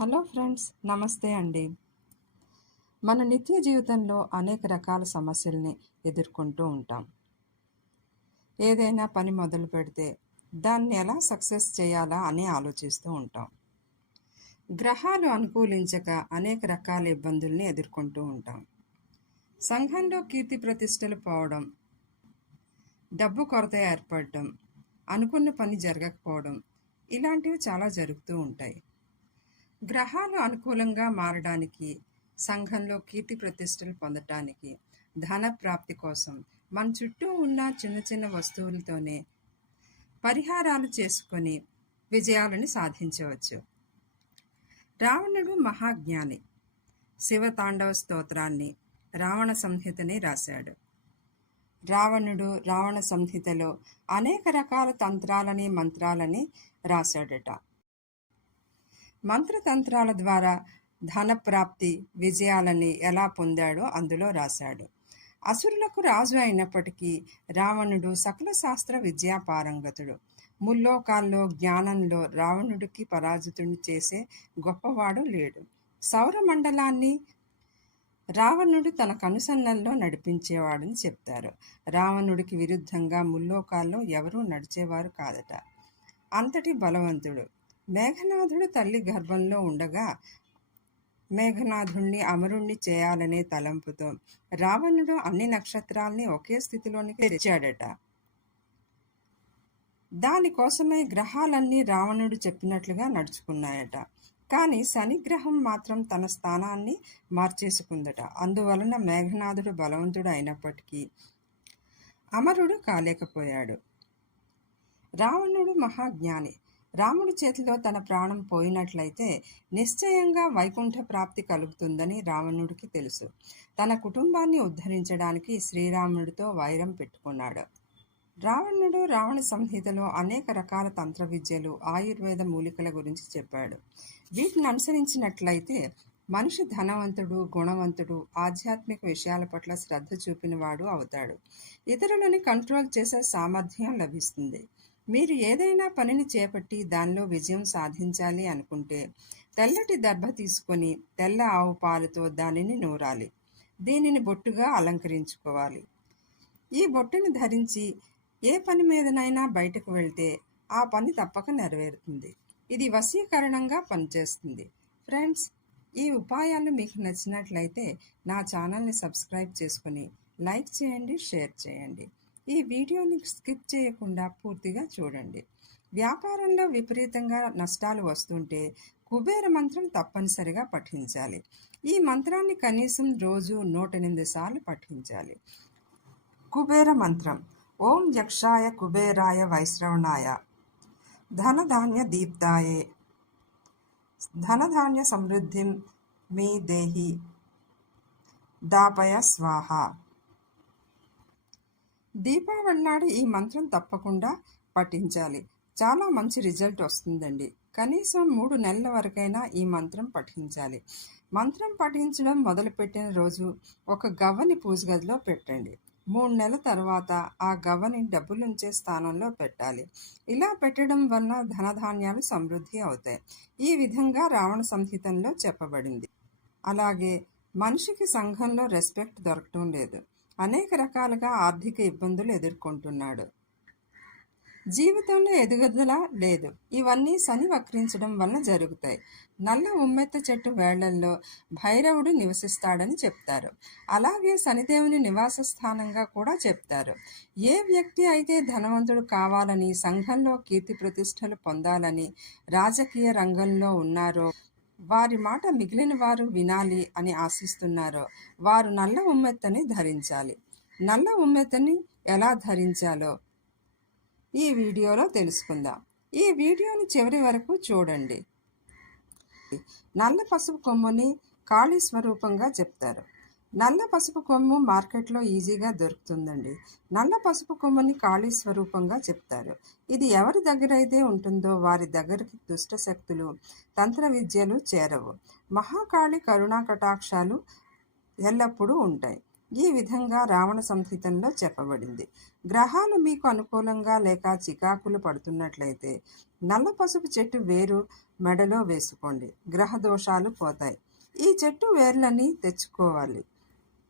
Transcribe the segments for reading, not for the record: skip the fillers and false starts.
Hello friends, నమస్తే అండి. మన నిత్య జీవితంలో అనేక రకాల సమస్యల్ని ఎదుర్కొంటూ ఉంటాం. ఏదైనా పని మొదలు పెడితే దాన్ని ఎలా సక్సెస్ చేయాలా అని ఆలోచిస్తూ ఉంటాం. గ్రహాలు అనుకూలించక అనేక రకాల ఇబ్బందుల్ని ఎదుర్కొంటూ ఉంటాం. సంఘంలో కీర్తి ప్రతిష్టలు పోవడం, డబ్బు కొరత ఏర్పడటం, అనుకున్న పని జరగకపోవడం ఇలాంటివి చాలా జరుగుతూ ఉంటాయి. గ్రహాలు అనుకూలంగా మారడానికి, సంఘంలో కీర్తి ప్రతిష్టలు పొందటానికి, ధన ప్రాప్తి కోసం మన చుట్టూ ఉన్న చిన్న చిన్న వస్తువులతోనే పరిహారాలు చేసుకొని విజయాలను సాధించవచ్చు. రావణుడు మహాజ్ఞాని. శివతాండవ స్తోత్రాన్ని, రావణ సంహితని రాశాడు. రావణుడు రావణ సంహితలో అనేక రకాల తంత్రాలని మంత్రాలని రాశాడట. మంత్రతంత్రాల ద్వారా ధనప్రాప్తి విజయాలని ఎలా పొందాడో అందులో రాశాడు. అసురులకు రాజు అయినప్పటికీ రావణుడు సకల శాస్త్ర విద్యా పారంగతుడు. ముల్లోకాల్లో జ్ఞానంలో రావణుడికి పరాజితుడిని చేసే గొప్పవాడు లేడు. సౌరమండలాన్ని రావణుడు తన కనుసన్నల్లో నడిపించేవాడని చెప్తారు. రావణుడికి విరుద్ధంగా ముల్లోకాల్లో ఎవరూ నడిచేవారు కాదట. అంతటి బలవంతుడు. మేఘనాథుడు తల్లి గర్భంలో ఉండగా మేఘనాథుణ్ణి అమరుణ్ణి చేయాలనే తలంపుతో రావణుడు అన్ని నక్షత్రాల్ని ఒకే స్థితిలోనికి తెచ్చాడట. దానికోసమే గ్రహాలన్నీ రావణుడు చెప్పినట్లుగా నడుచుకున్నాయట. కానీ శనిగ్రహం మాత్రం తన స్థానాన్ని మార్చేసుకుందట. అందువలన మేఘనాథుడు బలవంతుడు అయినప్పటికీ అమరుడు కాలేకపోయాడు. రావణుడు మహాజ్ఞాని. రాముడి చేతిలో తన ప్రాణం పోయినట్లయితే నిశ్చయంగా వైకుంఠ ప్రాప్తి కలుగుతుందని రావణుడికి తెలుసు. తన కుటుంబాన్ని ఉద్ధరించడానికి శ్రీరాముడితో వైరం పెట్టుకున్నాడు. రావణుడు రావణ సంహితలో అనేక రకాల తంత్ర విద్యలు, ఆయుర్వేద మూలికల గురించి చెప్పాడు. వీటిని అనుసరించినట్లయితే మనిషి ధనవంతుడు, గుణవంతుడు, ఆధ్యాత్మిక విషయాల పట్ల శ్రద్ధ చూపినవాడు అవుతాడు. ఇతరులని కంట్రోల్ చేసే సామర్థ్యం లభిస్తుంది. మీరు ఏదైనా పనిని చేపట్టి దానిలో విజయం సాధించాలి అనుకుంటే తెల్లటి దర్భ తీసుకొని తెల్ల ఆవు పాలతో దానిని నూరాలి. దీనిని బొట్టుగా అలంకరించుకోవాలి. ఈ బొట్టుని ధరించి ఏ పని మీదనైనా బయటకు వెళ్తే ఆ పని తప్పక నెరవేరుతుంది. ఇది వశీకరణంగా పనిచేస్తుంది. ఫ్రెండ్స్, ఈ ఉపాయాలు మీకు నచ్చినట్లయితే నా ఛానల్ని సబ్స్క్రైబ్ చేసుకుని లైక్ చేయండి, షేర్ చేయండి. ఈ వీడియోని స్కిప్ చేయకుండా పూర్తిగా చూడండి. వ్యాపారంలో విపరీతంగా నష్టాలు వస్తుంటే కుబేర మంత్రం తప్పనిసరిగా పఠించాలి. ఈ మంత్రాన్ని కనీసం రోజు 108 సార్లు పఠించాలి. కుబేర మంత్రం: ఓం యక్షాయ కుబేరాయ వైశ్రవణాయ ధనధాన్య దీప్తాయే ధనధాన్య సమృద్ధిం మీ దేహి దాపయ స్వాహ. దీపావళి నాడు ఈ మంత్రం తప్పకుండా పఠించాలి. చాలా మంచి రిజల్ట్ వస్తుందండి. కనీసం 3 నెలల వరకైనా ఈ మంత్రం పఠించాలి. మంత్రం పఠించడం మొదలుపెట్టిన రోజు ఒక గవ్వని పూజ గదిలో పెట్టండి. 3 నెలల తర్వాత ఆ గవ్వని డబ్బులుంచే స్థానంలో పెట్టాలి. ఇలా పెట్టడం వలన ధనధాన్యాలు సమృద్ధి అవుతాయి. ఈ విధంగా రావణ సంహితంలో చెప్పబడింది. అలాగే మనిషికి సంఘంలో రెస్పెక్ట్ దొరకటం లేదు. అనేక రకాలుగా ఆర్థిక ఇబ్బందులు ఎదుర్కొంటున్నాడు. జీవితంలో ఎదుగుదల లేదు. ఇవన్నీ శని వక్రించడం వలన జరుగుతాయి. నల్ల ఉమ్మెత్త చెట్టు వేళ్లల్లో భైరవుడు నివసిస్తాడని చెప్తారు. అలాగే శనిదేవుని నివాస స్థానంగా కూడా చెప్తారు. ఏ వ్యక్తి అయితే ధనవంతుడు కావాలని, సంఘంలో కీర్తి ప్రతిష్టలు పొందాలని రాజకీయ రంగంలో ఉన్నారో, వారి మాట మిగిలిన వారు వినాలి అని ఆశిస్తున్నారో వారు నల్ల ఉమ్మెత్తని ధరించాలి. నల్ల ఉమ్మెత్తని ఎలా ధరించాలో ఈ వీడియోలో తెలుసుకుందాం. ఈ వీడియోని చివరి వరకు చూడండి. నల్ల పసుపు కొమ్ముని కాళీ స్వరూపంగా చెప్తారు. నల్ల పసుపు కొమ్ము మార్కెట్లో ఈజీగా దొరుకుతుందండి. నల్ల పసుపు కొమ్ముని కాళీ స్వరూపంగా చెప్తారు. ఇది ఎవరి దగ్గర అయితే ఉంటుందో వారి దగ్గరికి దుష్ట శక్తులు, తంత్ర విద్యలు చేరవు. మహాకాళి కరుణా కటాక్షాలు ఎల్లప్పుడూ ఉంటాయి. ఈ విధంగా రావణ సంహితంలో చెప్పబడింది. గ్రహాలు మీకు అనుకూలంగా లేక చికాకులు పడుతున్నట్లయితే నల్ల పసుపు చెట్టు వేరు మెడలో వేసుకోండి. గ్రహ దోషాలు పోతాయి. ఈ చెట్టు వేర్లని తెచ్చుకోవాలి.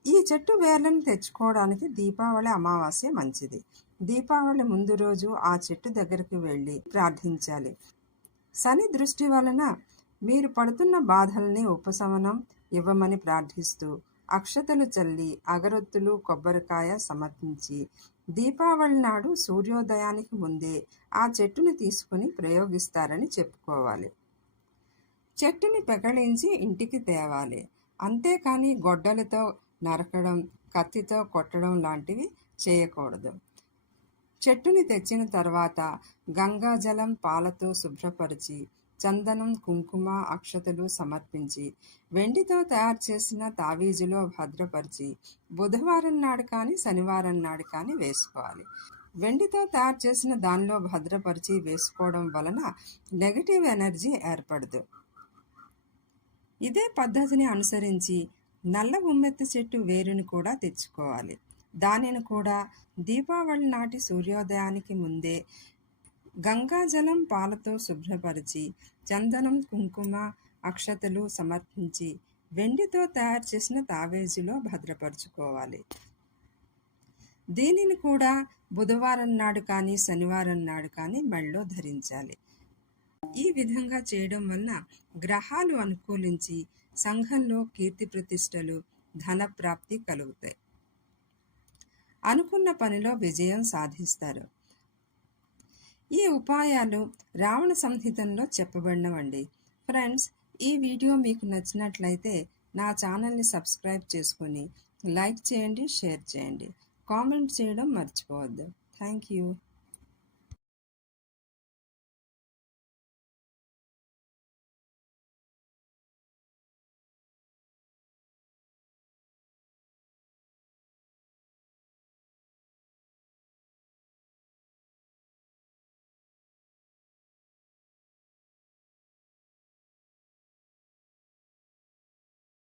ఈ చెట్టు వేర్లను తెచ్చుకోవడానికి దీపావళి అమావాస్య మంచిది. దీపావళి ముందు రోజు ఆ చెట్టు దగ్గరికి వెళ్ళి ప్రార్థించాలి. శని దృష్టి వలన మీరు పడుతున్న బాధల్ని ఉపశమనం ఇవ్వమని ప్రార్థిస్తూ అక్షతలు చల్లి అగరొత్తులు కొబ్బరికాయ సమర్పించి దీపావళి నాడు సూర్యోదయానికి ముందే ఆ చెట్టుని తీసుకుని ప్రయోగిస్తారని చెప్పుకోవాలి. చెట్టుని పెకలించి ఇంటికి తేవాలి. అంతేకాని గొడ్డలతో నరకడం, కత్తితో కొట్టడం లాంటివి చేయకూడదు. చెట్టుని తెచ్చిన తర్వాత గంగాజలం పాలతో శుభ్రపరిచి చందనం, కుంకుమ, అక్షతలు సమర్పించి వెండితో తయారు చేసిన తావీజులో భద్రపరిచి బుధవారం నాడు కానీ శనివారం నాడు కానీ వేసుకోవాలి. వెండితో తయారు చేసిన దానిలో భద్రపరిచి వేసుకోవడం వలన నెగటివ్ ఎనర్జీ ఏర్పడదు. ఇదే పద్ధతిని అనుసరించి నల్ల ఉమ్మెత్త చెట్టు వేరుని కూడా తెచ్చుకోవాలి. దానిని కూడా దీపావళి నాటి సూర్యోదయానికి ముందే గంగాజలం పాలతో శుభ్రపరిచి చందనం, కుంకుమ, అక్షతలు సమర్పించి వెండితో తయారు చేసిన తావేజులో భద్రపరుచుకోవాలి. దీనిని కూడా బుధవారం నాడు కానీ శనివారం నాడు కానీ మెడలో ధరించాలి. ఈ విధంగా చేయడం వలన గ్రహాలు అనుకూలించి సంఘంలో కీర్తి ప్రతిష్టలు, ధన ప్రాప్తి కలుగుతాయి. అనుకున్న పనిలో విజయం సాధిస్తారు. ఈ ఉపాయాలు రావణ సంహితంలో చెప్పబడినవండి. ఫ్రెండ్స్, ఈ వీడియో మీకు నచ్చినట్లయితే నా ఛానల్ని సబ్స్క్రైబ్ చేసుకొని లైక్ చేయండి, షేర్ చేయండి, కామెంట్ చేయడం మర్చిపోవద్దు. Thank you.